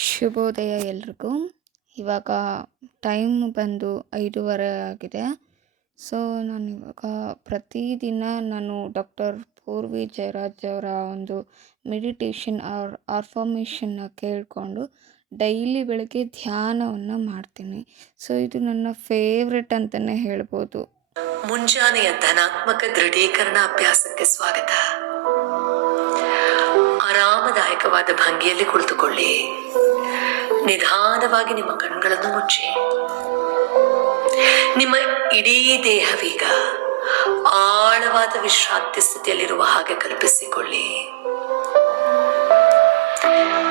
ಶುಭೋದಯ ಎಲ್ರಿಗೂ. ಇವಾಗ ಟೈಮ್ ಬಂದು 5:30 ಆಗಿದೆ. ಸೊ ನಾನಿವಾಗ ಪ್ರತಿದಿನ ಡಾಕ್ಟರ್ ಪೂರ್ವಿ ಜಯರಾಜ್ ಅವರ ಒಂದು ಮೆಡಿಟೇಷನ್ ಆರ್ಫಾಮೇಷನ್ನ ಕೇಳಿಕೊಂಡು ಡೈಲಿ ಬೆಳಗ್ಗೆ ಧ್ಯಾನವನ್ನು ಮಾಡ್ತೀನಿ. ಸೊ ಇದು ನನ್ನ ಫೇವ್ರೆಟ್ ಅಂತಲೇ ಹೇಳ್ಬೋದು. ಮುಂಜಾನೆಯ ಧನಾತ್ಮಕ ದೃಢೀಕರಣ ಅಭ್ಯಾಸಕ್ಕೆ ಸ್ವಾಗತ. ಆರಾಮದಾಯಕವಾದ ಭಂಗಿಯಲ್ಲಿ ಕುಳಿತುಕೊಳ್ಳಿ. ನಿಧಾನವಾಗಿ ನಿಮ್ಮ ಕಣ್ಗಳನ್ನು ಮುಚ್ಚಿ. ನಿಮ್ಮ ಇಡೀ ದೇಹವೀಗ ಆಳವಾದ ವಿಶ್ರಾಂತಿ ಸ್ಥಿತಿಯಲ್ಲಿರುವ ಹಾಗೆ ಕಲ್ಪಿಸಿಕೊಳ್ಳಿ.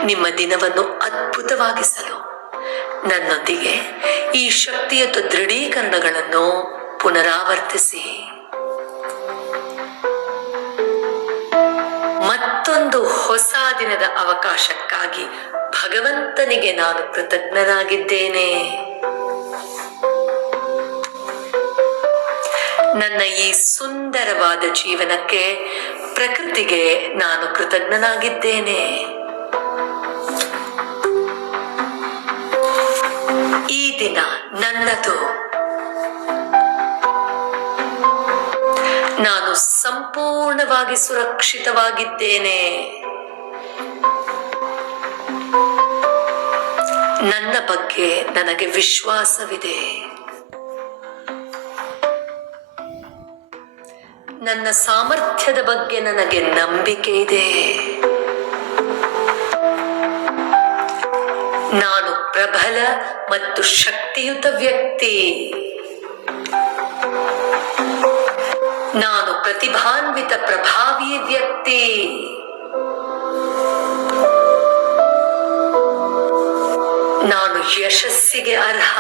ನಿಮ್ಮ ದಿನವನ್ನು ಅದ್ಭುತವಾಗಿಸಲು ನನ್ನೊಂದಿಗೆ ಈ ಶಕ್ತಿಯುತ ದೃಢೀಕರಣಗಳನ್ನು ಪುನರಾವರ್ತಿಸಿ. ಮತ್ತೊಂದು ಹೊಸ ದಿನದ ಅವಕಾಶಕ್ಕಾಗಿ ಭಗವಂತನಿಗೆ ನಾನು ಕೃತಜ್ಞನಾಗಿದ್ದೇನೆ. ನನ್ನ ಈ ಸುಂದರವಾದ ಜೀವನಕ್ಕೆ ಪ್ರಕೃತಿಗೆ ನಾನು ಕೃತಜ್ಞನಾಗಿದ್ದೇನೆ. ಈ ದಿನ ನನ್ನದು. ನಾನು ಸಂಪೂರ್ಣವಾಗಿ ಸುರಕ್ಷಿತವಾಗಿದ್ದೇನೆ. ನನ್ನ ಬಗ್ಗೆ ನನಗೆ ವಿಶ್ವಾಸವಿದೆ. ನನ್ನ ಸಾಮರ್ಥ್ಯದ ಬಗ್ಗೆ ನನಗೆ ನಂಬಿಕೆ ಇದೆ. ನಾನು ಪ್ರಬಲ ಮತ್ತು ಶಕ್ತಿಯುತ ವ್ಯಕ್ತಿ. ನಾನು ಪ್ರತಿಭಾನ್ವಿತ ಪ್ರಭಾವಿ ವ್ಯಕ್ತಿ. ನಾನು ಯಶಸ್ಸಿಗೆ ಅರ್ಹ.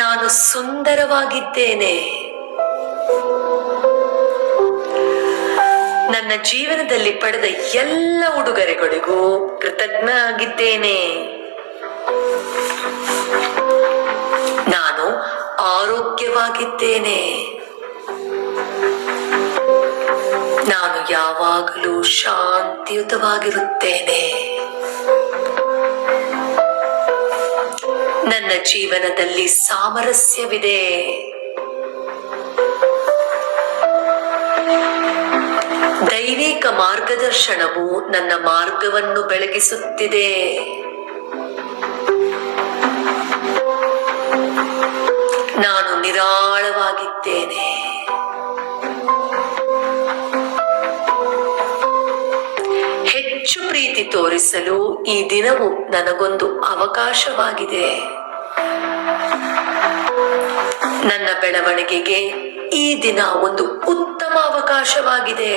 ನಾನು ಸುಂದರವಾಗಿದ್ದೇನೆ. ನನ್ನ ಜೀವನದಲ್ಲಿ ಪಡೆದ ಎಲ್ಲ ಉಡುಗೊರೆಗಳಿಗೂ ಕೃತಜ್ಞ ಆಗಿದ್ದೇನೆ. ನಾನು ಆರೋಗ್ಯವಾಗಿದ್ದೇನೆ. ನಾನು ಯಾವಾಗಲೂ ಶಾಂತಿಯುತವಾಗಿರುತ್ತೇನೆ. ನನ್ನ ಜೀವನದಲ್ಲಿ ಸಾಮರಸ್ಯವಿದೆ. ದೈವಿಕ ಮಾರ್ಗದರ್ಶನವು ನನ್ನ ಮಾರ್ಗವನ್ನು ಬೆಳಗಿಸುತ್ತಿದೆ. ನಾನು ನಿರಾಳವಾಗಿದ್ದೇನೆ. ಹೆಚ್ಚು ಪ್ರೀತಿ ತೋರಿಸಲು ಈ ದಿನವು ನನಗೊಂದು ಅವಕಾಶವಾಗಿದೆ. ನನ್ನ ಬೆಳವಣಿಗೆಗೆ ಈ ದಿನ ಒಂದು ಉತ್ತಮ ಅವಕಾಶವಾಗಿದೆ.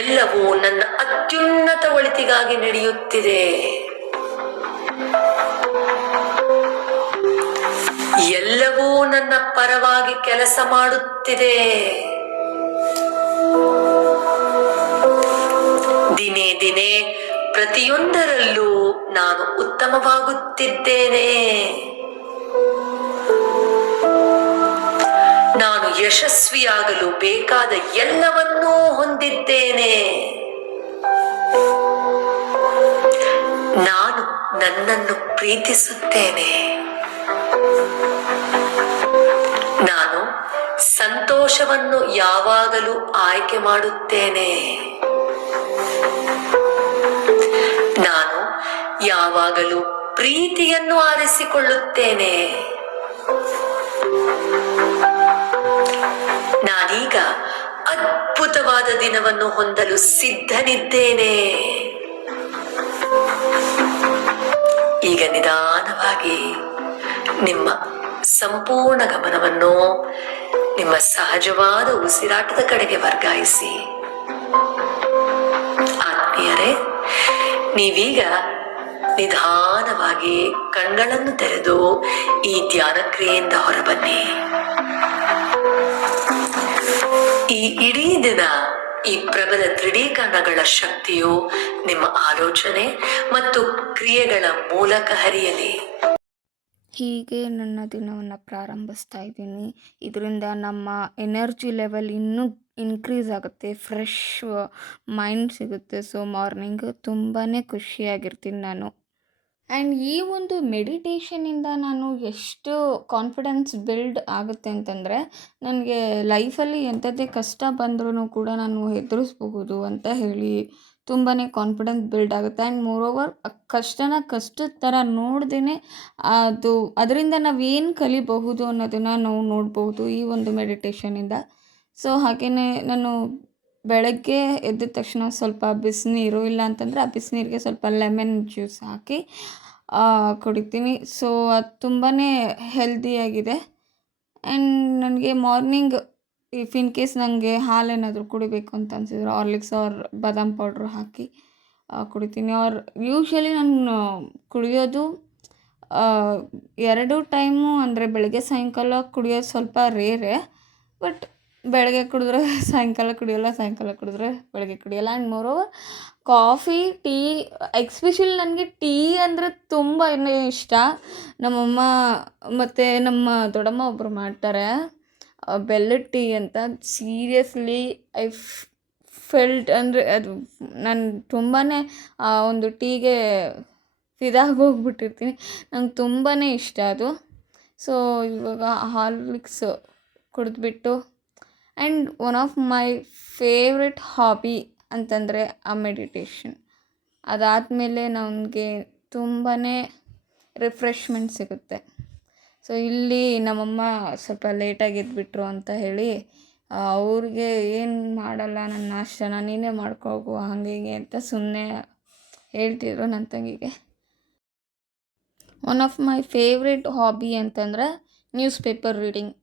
ಎಲ್ಲವೂ ನನ್ನ ಅತ್ಯುನ್ನತ ಒಳಿತಿಗಾಗಿ ನಡೆಯುತ್ತಿದೆ. ಎಲ್ಲವೂ ನನ್ನ ಪರವಾಗಿ ಕೆಲಸ ಮಾಡುತ್ತಿದೆ. ದಿನೇ ದಿನೇ ಪ್ರತಿಯೊಂದರಲ್ಲೂ ನಾನು ಉತ್ತಮವಾಗುತ್ತಿದ್ದೇನೆ. ನಾನು ಯಶಸ್ವಿಯಾಗಲು ಬೇಕಾದ ಎಲ್ಲವನ್ನೂ ಹೊಂದಿದ್ದೇನೆ. ನಾನು ನನ್ನನ್ನು ಪ್ರೀತಿಸುತ್ತೇನೆ. ನಾನು ಸಂತೋಷವನ್ನು ಯಾವಾಗಲೂ ಆಯ್ಕೆ ಮಾಡುತ್ತೇನೆ. ನಾನು ಯಾವಾಗಲೂ ಪ್ರೀತಿಯನ್ನು ಆರಿಸಿಕೊಳ್ಳುತ್ತೇನೆ. ನಾನೀಗ ಅದ್ಭುತವಾದ ದಿನವನ್ನು ಹೊಂದಲು ಸಿದ್ಧನಿದ್ದೇನೆ. ಈಗ ನಿಧಾನವಾಗಿ ನಿಮ್ಮ ಸಂಪೂರ್ಣ ಗಮನವನ್ನು ನಿಮ್ಮ ಸಹಜವಾದ ಉಸಿರಾಟದ ಕಡೆಗೆ ವರ್ಗಾಯಿಸಿ. ಆತ್ಮೀಯರೇ, ನೀವೀಗ ನಿಧಾನವಾಗಿ ಕಣ್ಗಳನ್ನು ತೆರೆದು ಈ ಧ್ಯಾನ ಕ್ರಿಯೆಯಿಂದ ಹೊರಬನ್ನಿ. ಈ ಇಡೀ ದಿನ ಈ ಪ್ರಬಲ ದೃಢೀಕರಣಗಳ ಶಕ್ತಿಯು ನಿಮ್ಮ ಆಲೋಚನೆ ಮತ್ತು ಕ್ರಿಯೆಗಳ ಮೂಲಕ ಹರಿಯಲಿ. ಹೀಗೆ ನನ್ನ ದಿನವನ್ನು ಪ್ರಾರಂಭಿಸ್ತಾ ಇದ್ದೀನಿ. ಇದರಿಂದ ನಮ್ಮ ಎನರ್ಜಿ ಲೆವೆಲ್ ಇನ್ನೂ ಇನ್ಕ್ರೀಸ್ ಆಗುತ್ತೆ, ಫ್ರೆಶ್ ಮೈಂಡ್ ಸಿಗುತ್ತೆ. ಸೊ ಮಾರ್ನಿಂಗ್ ತುಂಬಾ ಖುಷಿಯಾಗಿರ್ತೀನಿ ನಾನು. ಆ್ಯಂಡ್ ಈ ಒಂದು ಮೆಡಿಟೇಷನಿಂದ ನಾನು ಎಷ್ಟು ಕಾನ್ಫಿಡೆನ್ಸ್ ಬಿಲ್ಡ್ ಆಗುತ್ತೆ ಅಂತಂದರೆ, ನನಗೆ ಲೈಫಲ್ಲಿ ಎಂಥದ್ದೇ ಕಷ್ಟ ಬಂದ್ರೂ ಕೂಡ ನಾನು ಎದುರಿಸ್ಬಹುದು ಅಂತ ಹೇಳಿ ತುಂಬಾ ಕಾನ್ಫಿಡೆನ್ಸ್ ಬಿಲ್ಡ್ ಆಗುತ್ತೆ. ಆ್ಯಂಡ್ ಮೋರೋವರ್ ಕಷ್ಟನ ಕಷ್ಟದ ಥರ ನೋಡ್ದೇ ಅದರಿಂದ ನಾವೇನು ಕಲಿಬಹುದು ಅನ್ನೋದನ್ನು ನಾವು ನೋಡ್ಬೋದು ಈ ಒಂದು ಮೆಡಿಟೇಷನಿಂದ. ಸೊ ಹಾಗೆಯೇ ನಾನು ಬೆಳಗ್ಗೆ ಎದ್ದ ತಕ್ಷಣ ಸ್ವಲ್ಪ ಬಿಸಿನೀರು, ಇಲ್ಲ ಅಂತಂದರೆ ಆ ಬಿಸಿನೀರಿಗೆ ಸ್ವಲ್ಪ ಲೆಮನ್ ಜ್ಯೂಸ್ ಹಾಕಿ ಕುಡಿತೀನಿ. ಸೊ ಅದು ತುಂಬಾ ಹೆಲ್ದಿಯಾಗಿದೆ. ಆ್ಯಂಡ್ ನನಗೆ ಮಾರ್ನಿಂಗ್ ಇಫ್ ಇನ್ ಕೇಸ್ ನನಗೆ ಹಾಲೇನಾದರೂ ಕುಡಿಬೇಕು ಅಂತ ಅನಿಸಿದ್ರೆ ಹಾರ್ಲಿಕ್ಸ್ ಆರ್ ಬಾದಾಮ್ ಪೌಡ್ರ್ ಹಾಕಿ ಕುಡಿತೀನಿ. ಆರ್ ಯೂಶ್ವಲಿ ನಾನು ಕುಡಿಯೋದು 2 ಟೈಮು, ಅಂದರೆ ಬೆಳಗ್ಗೆ ಸಾಯಂಕಾಲ ಕುಡಿಯೋದು ಸ್ವಲ್ಪ ರೇರೆ. ಬಟ್ ಬೆಳಗ್ಗೆ ಕುಡಿದ್ರೆ ಸಾಯಂಕಾಲ ಕುಡಿಯೋಲ್ಲ, ಸಾಯಂಕಾಲ ಕುಡಿದ್ರೆ ಬೆಳಗ್ಗೆ ಕುಡಿಯೋಲ್ಲ. And moreover coffee, tea, especially ನನಗೆ ಟೀ ಅಂದರೆ ತುಂಬ ಇಷ್ಟ. ನಮ್ಮಮ್ಮ ಮತ್ತು ನಮ್ಮ ದೊಡ್ಡಮ್ಮ ಒಬ್ಬರು ಮಾಡ್ತಾರೆ ಬೆಲ್ಲದ ಟೀ ಅಂತ. ಸೀರಿಯಸ್ಲಿ ಐ ಫೆಲ್ಟ್, ಅಂದರೆ ಅದು ನಾನು ತುಂಬಾ ಆ ಒಂದು ಟೀಗೆ ಹೋಗ್ಬಿಟ್ಟಿರ್ತೀನಿ. ನಂಗೆ ತುಂಬಾ ಇಷ್ಟ ಅದು. ಸೊ ಇವಾಗ ಹಾರ್ಲಿಕ್ಸ್ ಕುಡಿದ್ಬಿಟ್ಟು, and one of my favourite hobby ಅಂತಂದರೆ ಆ ಮೆಡಿಟೇಷನ್. ಅದಾದಮೇಲೆ ನನಗೆ ತುಂಬಾ ರಿಫ್ರೆಶ್ಮೆಂಟ್ ಸಿಗುತ್ತೆ. ಸೊ ಇಲ್ಲಿ ನಮ್ಮಮ್ಮ ಸ್ವಲ್ಪ ಲೇಟಾಗಿ ಎದ್ಬಿಟ್ರು ಅಂತ ಹೇಳಿ ಅವ್ರಿಗೆ ಏನು ಮಾಡಲ್ಲ, ನನ್ನ ನಾಷ್ಟನ ನೀನೇ ಮಾಡ್ಕೋಗು ಹಾಗೆ ಹೀಗೆ ಅಂತ ಸುಮ್ಮನೆ ಹೇಳ್ತಿದ್ರು ನನ್ನ ತಂಗಿಗೆ. One of my favourite hobby ಅಂತಂದರೆ ನ್ಯೂಸ್ ಪೇಪರ್ ರೀಡಿಂಗ್.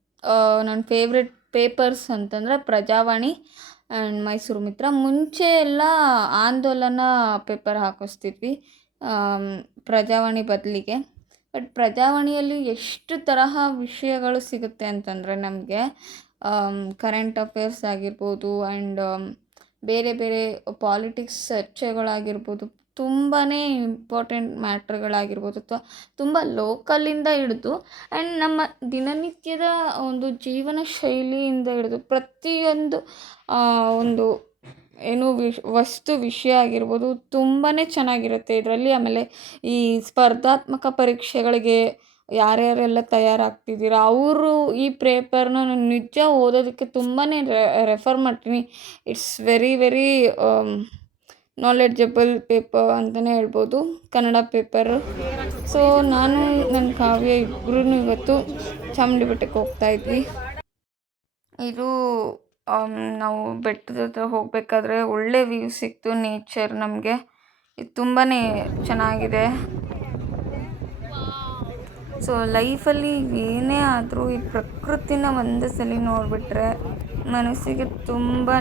ನನ್ನ ಫೇವ್ರೆಟ್ ಪೇಪರ್ಸ್ ಅಂತಂದರೆ ಪ್ರಜಾವಾಣಿ ಆ್ಯಂಡ್ ಮೈಸೂರು ಮಿತ್ರ. ಮುಂಚೆ ಎಲ್ಲ ಆಂದೋಲನ ಪೇಪರ್ ಹಾಕಿಸ್ತಿದ್ವಿ ಪ್ರಜಾವಾಣಿ ಬದಲಿಗೆ. ಬಟ್ ಪ್ರಜಾವಾಣಿಯಲ್ಲಿ ಎಷ್ಟು ತರಹ ವಿಷಯಗಳು ಸಿಗುತ್ತೆ ಅಂತಂದರೆ ನಮಗೆ ಕರೆಂಟ್ ಅಫೇರ್ಸ್ ಆಗಿರ್ಬೋದು, ಆ್ಯಂಡ್ ಬೇರೆ ಬೇರೆ ಪಾಲಿಟಿಕ್ಸ್ ಚರ್ಚೆಗಳಾಗಿರ್ಬೋದು, ತುಂಬಾ ಇಂಪಾರ್ಟೆಂಟ್ ಮ್ಯಾಟ್ರ್ಗಳಾಗಿರ್ಬೋದು, ತುಂಬ ಲೋಕಲಿಂದ ಹಿಡಿದು ಆ್ಯಂಡ್ ನಮ್ಮ ದಿನನಿತ್ಯದ ಒಂದು ಜೀವನ ಶೈಲಿಯಿಂದ ಹಿಡಿದು ಪ್ರತಿಯೊಂದು ಒಂದು ಏನು ವಸ್ತು ವಿಷಯ ಆಗಿರ್ಬೋದು ತುಂಬಾ ಚೆನ್ನಾಗಿರುತ್ತೆ ಇದರಲ್ಲಿ. ಆಮೇಲೆ ಈ ಸ್ಪರ್ಧಾತ್ಮಕ ಪರೀಕ್ಷೆಗಳಿಗೆ ಯಾರ್ಯಾರೆಲ್ಲ ತಯಾರಾಗ್ತಿದ್ದೀರ ಅವರು ಈ ಪೇಪರ್ನ ನಾನು ನಿಜ ಓದೋದಕ್ಕೆ ತುಂಬಾ ರೆಫರ್ ಮಾಡ್ತೀನಿ. It's very very knowledgeable paper ಅಂತಲೇ ಹೇಳ್ಬೋದು, ಕನ್ನಡ ಪೇಪರು. ಸೊ ನಾನು ನನ್ನ ಕಾವ್ಯ ಇಬ್ಬರೂ ಇವತ್ತು ಚಾಮುಂಡಿ ಬೆಟ್ಟಕ್ಕೆ ಹೋಗ್ತಾಯಿದ್ವಿ. ಇದು ನಾವು ಬೆಟ್ಟದ ಹತ್ರ ಹೋಗಬೇಕಾದ್ರೆ ಒಳ್ಳೆ ವ್ಯೂ ಸಿಕ್ತು, ನೇಚರ್ ನಮಗೆ. ಇದು ತುಂಬಾ ಚೆನ್ನಾಗಿದೆ. ಸೊ ಲೈಫಲ್ಲಿ ಏನೇ ಆದರೂ ಈ ಪ್ರಕೃತಿನ ಒಂದೇ ಸಲ ನೋಡಿಬಿಟ್ರೆ ಮನಸ್ಸಿಗೆ ತುಂಬಾ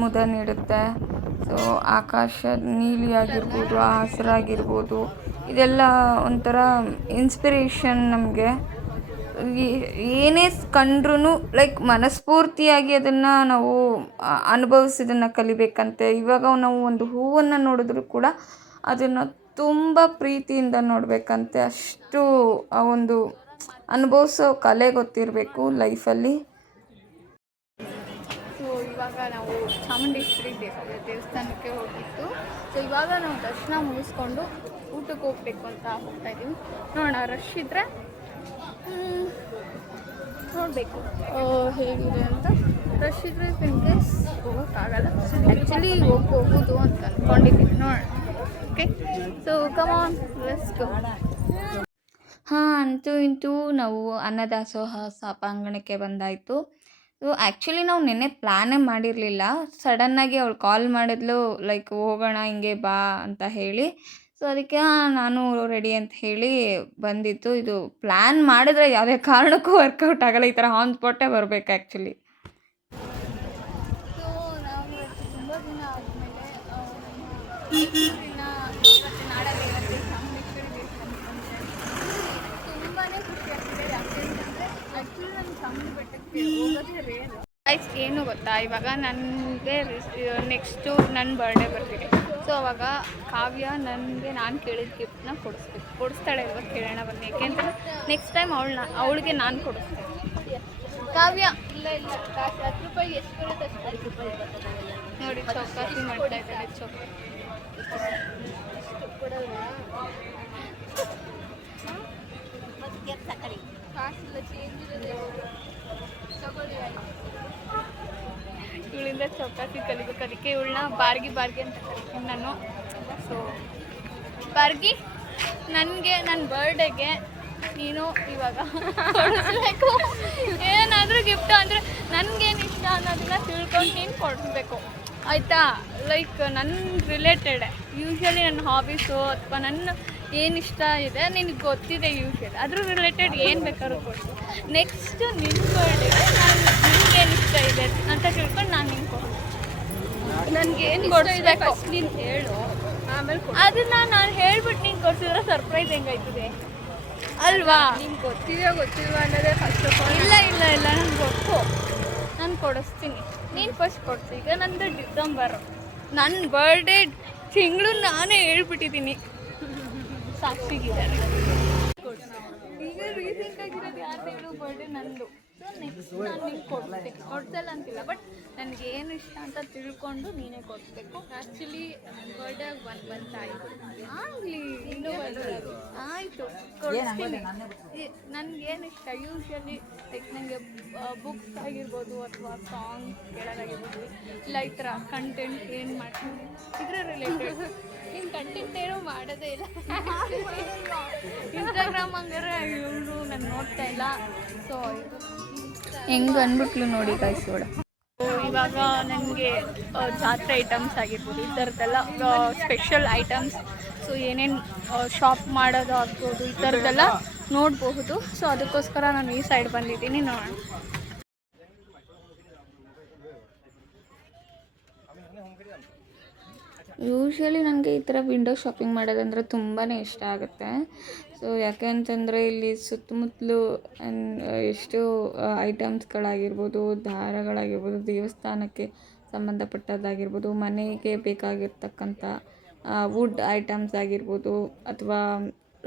ಮುದ ನೀಡುತ್ತೆ. ಸೊ ಆಕಾಶದ ನೀಲಿ ಆಗಿರ್ಬೋದು, ಹಸಿರಾಗಿರ್ಬೋದು, ಇದೆಲ್ಲ ಒಂಥರ ಇನ್ಸ್ಪಿರೇಷನ್ ನಮಗೆ. ಏನೇ ಕಂಡ್ರೂ ಲೈಕ್ ಮನಸ್ಫೂರ್ತಿಯಾಗಿ ಅದನ್ನು ನಾವು ಅನುಭವಿಸೋದನ್ನು ಕಲಿಬೇಕಂತೆ. ಇವಾಗ ನಾವು ಒಂದು ಹೂವನ್ನು ನೋಡಿದ್ರೂ ಕೂಡ ಅದನ್ನು ತುಂಬ ಪ್ರೀತಿಯಿಂದ ನೋಡಬೇಕಂತೆ. ಅಷ್ಟು ಆ ಒಂದು ಅನುಭವಿಸೋ ಕಲೆ ಗೊತ್ತಿರಬೇಕು ಲೈಫಲ್ಲಿ. ಸೊ ಇವಾಗ ನಾವು ಚಾಮುಂಡೇಶ್ವರಿ ದೇವಸ್ಥಾನಕ್ಕೆ ಹೋಗಿತ್ತು. ಸೊ ಇವಾಗ ನಾವು ದರ್ಶನ ಮುಗಿಸ್ಕೊಂಡು ಊಟಕ್ಕೆ ಹೋಗಬೇಕು ಅಂತ ಹೋಗ್ತಾಯಿದ್ದೀವಿ. ನೋಡೋಣ, ರಶ್ ಇದ್ದರೆ ನೋಡಬೇಕು ಹೇಗಿದೆ ಅಂತ. ರಶ್ ಇದ್ದರೆ ಇನ್ ಕೇಸ್ ಹೋಗೋಕ್ಕಾಗಲ್ಲ. ಆ್ಯಕ್ಚುಲಿ ಹೋಗ್ಬೋದು ಅಂತ ಅಂದ್ಕೊಂಡಿದ್ದೀನಿ, ನೋಡೋಣ. Okay, so come on, let's go. ಅಂತೂ ಇಂತೂ ನಾವು ಅನ್ನದಾಸೋಹ ಸಭಾಂಗಣಕ್ಕೆ ಬಂದಾಯಿತು. ಸೊ ಆ್ಯಕ್ಚುಲಿ ನಾವು ನಿನ್ನೆ ಪ್ಲ್ಯಾನೇ ಮಾಡಿರಲಿಲ್ಲ. ಸಡನ್ನಾಗಿ ಅವಳು ಕಾಲ್ ಮಾಡಿದ್ಲು, ಲೈಕ್ ಹೋಗೋಣ ಹಿಂಗೆ ಬಾ ಅಂತ ಹೇಳಿ. ಸೊ ಅದಕ್ಕೆ ನಾನು ರೆಡಿ ಅಂತ ಹೇಳಿ ಬಂದಿತ್ತು. ಇದು ಪ್ಲ್ಯಾನ್ ಮಾಡಿದ್ರೆ ಯಾವುದೇ ಕಾರಣಕ್ಕೂ ವರ್ಕೌಟ್ ಆಗಲ್ಲ, ಈ ಥರ ಆನ್ ಸ್ಪಾಟೇ ಬರಬೇಕು ಆ್ಯಕ್ಚುಲಿ. ಸೊ ನಾವು ತುಂಬ ದಿನ ಆದಮೇಲೆ ನಾಡದೇವತೆ ಚಾಮುಂಡೇಶ್ವರಿ ದೇವಸ್ಥಾನಕ್ಕೆ ಬಂದರೆ ತುಂಬಾ ಖುಷಿ ಆಗ್ತಿದೆ. ಯಾಕೆಂತಂದರೆ ಆ್ಯಕ್ಚುಲಿ ನಾನು ಚಾಮುಂಡಿ ಬೆಟ್ಟಕ್ಕೆ ಹೋಗೋದೇ ರೇರು. ಆಯ್ತು ಏನು ಗೊತ್ತಾ, ಇವಾಗ ನನಗೆ ನೆಕ್ಸ್ಟು ನನ್ನ ಬರ್ಡೇ ಬರ್ತಿದೆ. ಸೊ ಅವಾಗ ಕಾವ್ಯ ನನಗೆ ನಾನು ಕೇಳಿದ ಗಿಫ್ಟನ್ನ ಕೊಡಿಸ್ತಾಳೆ ಇವಾಗ ಕೇಳೋಣ ಬನ್ನಿ. ಯಾಕೆಂತಂದ್ರೆ ನೆಕ್ಸ್ಟ್ ಟೈಮ್ ಅವಳಿಗೆ ನಾನು ಕೊಡಿಸ್ತೇನೆ. ಕಾವ್ಯ ಇಲ್ಲ ಕಾಸು 10 ರೂಪಾಯಿ ಎಷ್ಟು ಬರುತ್ತೆ ಅಷ್ಟು 5 ರೂಪಾಯಿ ನೋಡಿ ಚೌಕಾಸಿ ಮಾಡ್ತಾ ಇದ್ದಾರೆ. ಕಾಸಿಲ್ಲ, ಚೇಂಜ್ ಇರೋದೇ ತಗೊಳ್ಳಿ. ಇವಳಿಂದ ಚೌಕಾಸಿ ಕಲಿಬೇಕು, ಅದಕ್ಕೆ ಇವಳನ್ನ ಬಾರ್ಗಿ ಅಂತ ಕರಿತೀನಿ ನಾನು. ಸೊ ಬಾರ್ಗಿ, ನನಗೆ ನನ್ನ ಬರ್ಡೇಗೆ ನೀನು ಇವಾಗ ಕೊಡಿಸ್ಬೇಕು. ಏನಾದರೂ ಗಿಫ್ಟ್ ಅಂದರೆ ನನಗೇನು ಇಷ್ಟ ಅನ್ನೋದನ್ನ ತಿಳ್ಕೊಂಡು ನೀನು ಕೊಡಿಸ್ಬೇಕು, ಆಯಿತಾ? ಲೈಕ್ ನನ್ನ ರಿಲೇಟೆಡ್ ಯೂಶ್ವಲಿ ನನ್ನ ಹಾಬೀಸು ಅಥವಾ ನನ್ನ ಏನು ಇಷ್ಟ ಇದೆ ನಿನಗೆ ಗೊತ್ತಿದೆ. ಯೂಶ್ವಲಿ ಅದ್ರ ರಿಲೇಟೆಡ್ ಏನು ಬೇಕಾದ್ರೂ ಕೊಡಿಸು. ನೆಕ್ಸ್ಟ್ ನಿನ್ನ ಬರ್ಡೇಗೆ ನಿನ್ಗೇನು ಇಷ್ಟ ಇದೆ ಅಂತ ತಿಳ್ಕೊಂಡು ನಾನು ನಿಂಗೆ ಕೊಡ್ತೀನಿ. ನನಗೇನು ಕೊಡಿಸ್ಬೇಕು ಫಸ್ಟ್ ನೀನು ಹೇಳು, ಆಮೇಲೆ ಅದನ್ನು ನಾನು ಹೇಳ್ಬಿಟ್ಟು ನೀನು ಕೊಡ್ಸಿದ್ರೆ ಸರ್ಪ್ರೈಸ್ ಹೆಂಗಾಯ್ತದೆ ಅಲ್ವಾ? ನಿಂಗೆ ಗೊತ್ತಿಲ್ವಾ ಅನ್ನೋದೇ ಫಸ್ಟ್ ಆಫ್ ಆಲ್. ಇಲ್ಲ ನನಗೆ ಗೊತ್ತು, ನಾನು ಕೊಡಿಸ್ತೀನಿ. ನೀನು ಫಸ್ಟ್ ಕೊಡಿಸಿ. ಈಗ ನಂದು ಡಿಸೆಂಬರ್, ನನ್ನ ಬರ್ಡೇ ತಿಂಗಳು ನಾನೇ ಹೇಳ್ಬಿಟ್ಟಿದ್ದೀನಿ. ಸಾಕ್ಷಿಗಿದ್ದಾರೆ ಈಗ ರೀಸೆಂಟ್ ಆಗಿರೋದು ಯಾರು ಹೇಳು ಬರ್ಡೇ ನಂದು. ಸೊ ನೆಕ್ಸ್ಟ್ ನಾನು ನಿಂಗೆ ಕೊಡ್ಸಲ್ಲ ಅಂತಿಲ್ಲ, ಬಟ್ ನನಗೇನು ಇಷ್ಟ ಅಂತ ತಿಳ್ಕೊಂಡು ನೀನೇ ಕೊಡಿಸ್ಬೇಕು. ಆ್ಯಕ್ಚುಲಿ ಬರ್ಡೇ 1 ಮಂತ್ ಆಯಿತು. ಆಗಲಿ, ಇನ್ನೂ ಆಯಿತು, ಕೊಡಿಸ್ತೀನಿ. ನನಗೇನು ಇಷ್ಟ ಯೂಶ್ವಲಿ ಲೈಕ್ ನನಗೆ ಬುಕ್ಸ್ ಆಗಿರ್ಬೋದು ಅಥವಾ ಸಾಂಗ್ ಕೇಳೋದಾಗಿರ್ಬೋದು, ಇಲ್ಲ ಈ ಥರ ಕಂಟೆಂಟ್ ಏನು ಮಾಡ್ತೀನಿ ಇದ್ರ ರಿಲೇಟೆಡ್. ನೀನು ಕಂಟೆಂಟ್ ಏನೂ ಮಾಡೋದೇ ಇಲ್ಲ. ಇನ್ಸ್ಟಾಗ್ರಾಮ್ ಹಂಗಾರೆ ಇವರು ನಾನು ನೋಡ್ತಾ ಇಲ್ಲ. ಸೊ ಹೆಂಗೆ ಅಂದ್ಬಿಟ್ಲು ನೋಡಿ ಕಾಯಿಸೋಳ. ಇವಾಗ ನನಗೆ ಜಾತ್ರೆ ಐಟಮ್ಸ್ ಆಗಿರ್ಬೋದು, ಈ ಥರದ್ದೆಲ್ಲ ಸ್ಪೆಷಲ್ ಐಟಮ್ಸ್, ಸೊ ಏನೇನು ಶಾಪ್ ಮಾಡೋದು ಆಗ್ಬೋದು, ಈ ಥರದ್ದೆಲ್ಲ ನೋಡಬಹುದು. ಸೊ ಅದಕ್ಕೋಸ್ಕರ ನಾನು ಈ ಸೈಡ್ ಬಂದಿದ್ದೀನಿ. ನೋಡೋಣ. ಯೂಶ್ವಲಿ ನನಗೆ ಈ ಥರ ವಿಂಡೋ ಶಾಪಿಂಗ್ ಮಾಡೋದಂದರೆ ತುಂಬಾ ಇಷ್ಟ ಆಗುತ್ತೆ. ಸೊ ಯಾಕೆ ಅಂತಂದರೆ ಇಲ್ಲಿ ಸುತ್ತಮುತ್ತಲು ಎಷ್ಟು ಐಟಮ್ಸ್ಗಳಾಗಿರ್ಬೋದು, ದಾರಗಳಾಗಿರ್ಬೋದು, ದೇವಸ್ಥಾನಕ್ಕೆ ಸಂಬಂಧಪಟ್ಟದ್ದಾಗಿರ್ಬೋದು, ಮನೆಗೆ ಬೇಕಾಗಿರ್ತಕ್ಕಂಥ ವುಡ್ ಐಟಮ್ಸ್ ಆಗಿರ್ಬೋದು, ಅಥವಾ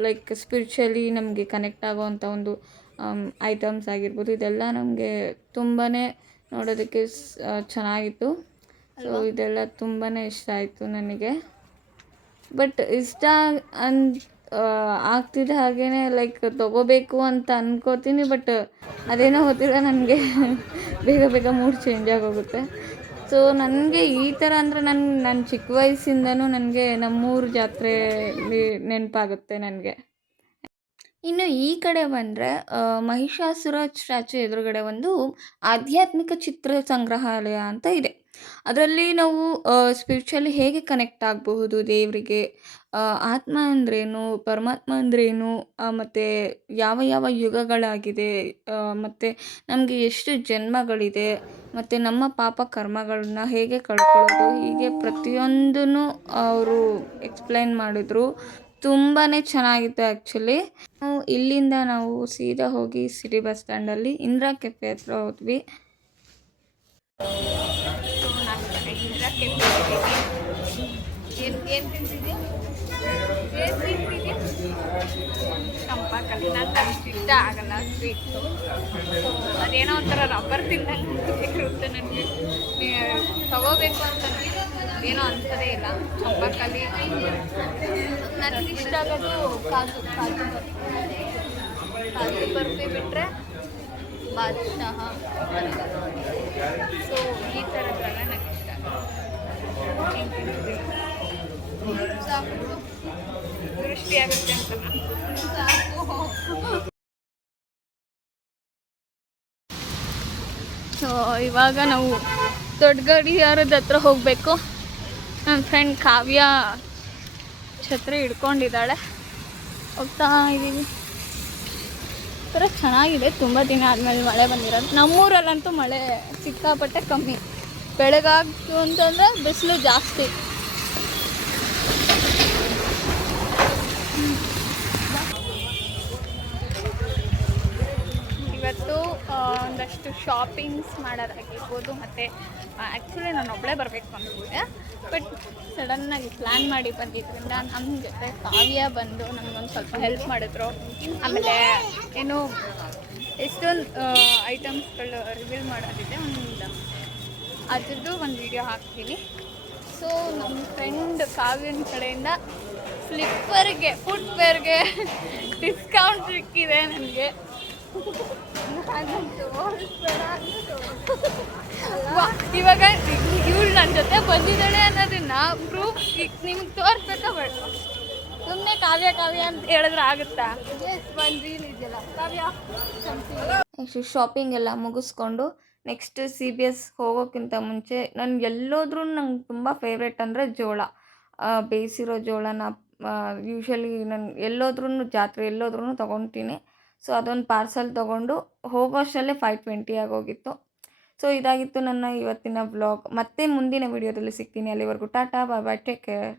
ಲೈಕ್ ಸ್ಪಿರಿಚುವಲಿ ನಮಗೆ ಕನೆಕ್ಟ್ ಆಗೋವಂಥ ಒಂದು ಐಟಮ್ಸ್ ಆಗಿರ್ಬೋದು, ಇದೆಲ್ಲ ನಮಗೆ ತುಂಬಾ ನೋಡೋದಕ್ಕೆ ಚೆನ್ನಾಗಿತ್ತು. ಸೊ ಇದೆಲ್ಲ ತುಂಬಾ ಇಷ್ಟ ಆಯಿತು ನನಗೆ. ಬಟ್ ಇಷ್ಟ ಆಗ್ತಿದ್ದ ಹಾಗೇ ಲೈಕ್ ತೊಗೋಬೇಕು ಅಂತ ಅನ್ಕೋತೀನಿ. ಬಟ್ ಅದೇನೋ ಗೊತ್ತಿಲ್ಲ, ನನಗೆ ಬೇಗ ಮೂಡ್ ಚೇಂಜ್ ಆಗೋಗುತ್ತೆ. ಸೊ ನನಗೆ ಈ ಥರ ಅಂದರೆ ನನ್ನ ಚಿಕ್ಕ ವಯಸ್ಸಿಂದನೂ ನನಗೆ ನಮ್ಮೂರು ಜಾತ್ರೆ ನೆನಪಾಗುತ್ತೆ ನನಗೆ. ಇನ್ನು ಈ ಕಡೆ ಬಂದರೆ ಮಹಿಷಾಸುರ ಸ್ಟ್ಯಾಚು ಎದುರುಗಡೆ ಒಂದು ಆಧ್ಯಾತ್ಮಿಕ ಚಿತ್ರ ಸಂಗ್ರಹಾಲಯ ಅಂತ ಇದೆ. ಅದರಲ್ಲಿ ನಾವು ಸ್ಪಿರಿಚುವಲಿ ಹೇಗೆ ಕನೆಕ್ಟ್ ಆಗಬಹುದು ದೇವರಿಗೆ, ಆತ್ಮ ಅಂದ್ರೇನು, ಪರಮಾತ್ಮ ಅಂದ್ರೇನು, ಮತ್ತು ಯಾವ ಯುಗಗಳಾಗಿದೆ, ಮತ್ತು ನಮಗೆ ಎಷ್ಟು ಜನ್ಮಗಳಿದೆ, ಮತ್ತು ನಮ್ಮ ಪಾಪ ಕರ್ಮಗಳನ್ನ ಹೇಗೆ ಕಳ್ಕೊಳ್ಳೋದು, ಹೀಗೆ ಪ್ರತಿಯೊಂದೂ ಅವರು ಎಕ್ಸ್ಪ್ಲೈನ್ ಮಾಡಿದ್ರು. ತುಂಬಾ ಚೆನ್ನಾಗಿತ್ತು ಆ್ಯಕ್ಚುಲಿ. ಇಲ್ಲಿಂದ ನಾವು ಸೀದಾ ಹೋಗಿ ಸಿಟಿ ಬಸ್ ಸ್ಟ್ಯಾಂಡಲ್ಲಿ ಇಂದಿರಾ ಕೆಫೆ ಹತ್ರ ಹೋದ್ವಿ. ಇಂದಿರಾ ಕೆಫೆ ಏನು ತಿಂತಿದ್ಯಾ? ಚಂಪಾಕಲ್ಲಿ ನಂಗೆ ಅಷ್ಟು ಇಷ್ಟ ಆಗಲ್ಲ ಸ್ವೀಟ್ಸು. ಅದೇನೋ ಒಂಥರ ರಬ್ಬರ್ ತಿಂದಂಗೆ ಇರುತ್ತೆ ನನಗೆ. ತಗೋಬೇಕು ಅಂತ ಏನೋ ಅನ್ಸೋದೇ ಇಲ್ಲ. ಚಂಪಾಕಲ್ಲಿ ನನಗೆ ಇಷ್ಟ ಆಗೋದು ಕಾಜು ಬರ್ಫಿ ಬಿಟ್ಟರೆ ಬಾದುಷಾಹ. ಸೊ ಈ ಥರದ್ದೆಲ್ಲ ನನಗೆ ಇಷ್ಟ ಸಾಕು, ದೃಷ್ಟಿ ಆಗುತ್ತೆ ಅಂತ ಸಾಕು. ಸೊ ಇವಾಗ ನಾವು ದೊಡ್ಡ ಗಡಿಯಾರದ ಹತ್ರ ಹೋಗಬೇಕು. ನನ್ನ ಫ್ರೆಂಡ್ ಕಾವ್ಯ ಛತ್ರಿ ಹಿಡ್ಕೊಂಡಿದ್ದಾಳೆ, ಹೋಗ್ತಾ ಇದ್ದೀವಿ. ಥರ ಚೆನ್ನಾಗಿದೆ. ತುಂಬ ದಿನ ಆದಮೇಲೆ ಮಳೆ ಬಂದಿರೋದು. ನಮ್ಮೂರಲ್ಲಂತೂ ಮಳೆ ಸಿಕ್ಕಾಪಟ್ಟೆ ಕಮ್ಮಿ. ಬೆಳಗಾಗ್ತು ಅಂತಂದರೆ ಬಿಸಿಲು ಜಾಸ್ತಿ. ಇವತ್ತು ಒಂದಷ್ಟು ಶಾಪಿಂಗ್ಸ್ ಮಾಡೋದಾಗಿರ್ಬೋದು, ಮತ್ತು ಆ್ಯಕ್ಚುಲಿ ನಾನು ಒಬ್ಬಳೇ ಬರಬೇಕು ಅಂದ್ಕೊಂಡಿದ್ದೆ, ಬಟ್ ಸಡನ್ನಾಗಿ ಪ್ಲ್ಯಾನ್ ಮಾಡಿ ಬಂದಿದ್ದರಿಂದ ನಮ್ಮ ಜೊತೆ ಕಾವ್ಯ ಬಂದು ನನಗೊಂದು ಸ್ವಲ್ಪ ಹೆಲ್ಪ್ ಮಾಡಿದ್ರು. ಆಮೇಲೆ ಏನು ಎಷ್ಟೊಂದು ಐಟಮ್ಸ್ಗಳು ರಿವೀಲ್ ಮಾಡೋದಿದೆ, ಅದ್ರದ್ದು ಒಂದು ವಿಡಿಯೋ ಹಾಕ್ತೀನಿ. ಸೊ ನಮ್ಮ ಫ್ರೆಂಡ್ ಕಾವ್ಯನ ಕಡೆಯಿಂದ ಸ್ಲಿಪ್ಪರ್ಗೆ ಫುಟ್ವೇರ್ಗೆ ಡಿಸ್ಕೌಂಟ್ ಸಿಕ್ಕಿದೆ ನನಗೆ. ಇವಾಗ ಇವಳು ನನ್ನ ಜೊತೆ ಬಂದಿದ್ದಾಳೆ ಅನ್ನೋದನ್ನ ಪ್ರೂಫ್ ನಿಮ್ಗೆ ತೋರಿಸ್ಬೇಕಾ ಬೇಡ? ಸುಮ್ಮನೆ ಕಾವ್ಯ ಕಾವ್ಯ ಅಂತ ಹೇಳಿದ್ರೆ ಆಗುತ್ತಾ? ಒಂದು ರೀಲ್ ಇದೆಯಲ್ಲ ಕಾವ್ಯ ನೆಕ್ಸ್ಟ್ ಶಾಪಿಂಗ್ ಎಲ್ಲ ಮುಗಿಸ್ಕೊಂಡು ನೆಕ್ಸ್ಟ್ CBS ಹೋಗೋಕ್ಕಿಂತ ಮುಂಚೆ ನನಗೆ ಎಲ್ಲೋದ್ರೂ ನಂಗೆ ತುಂಬ ಫೇವ್ರೇಟ್ ಅಂದರೆ ಜೋಳ, ಬೇಯಿಸಿರೋ ಜೋಳನ ಯೂಶ್ವಲಿ ನಾನು ಎಲ್ಲೋದ್ರೂ ಜಾತ್ರೆ ಎಲ್ಲೋದ್ರೂ ತೊಗೊತೀನಿ. ಸೊ ಅದೊಂದು ಪಾರ್ಸಲ್ ತೊಗೊಂಡು ಹೋಗೋಷ್ಟರಲ್ಲೇ 5:20 ಆಗೋಗಿತ್ತು. ಸೊ ಇದಾಗಿತ್ತು ನನ್ನ ಇವತ್ತಿನ ವ್ಲಾಗ್. ಮತ್ತೆ ಮುಂದಿನ ವಿಡಿಯೋದಲ್ಲಿ ಸಿಗ್ತೀನಿ. ಅಲ್ಲಿವರೆಗೂ ಟಾಟಾ, ಬಾಯ್ ಬಾಯ್, ಟೇಕ್ ಕೇರ್.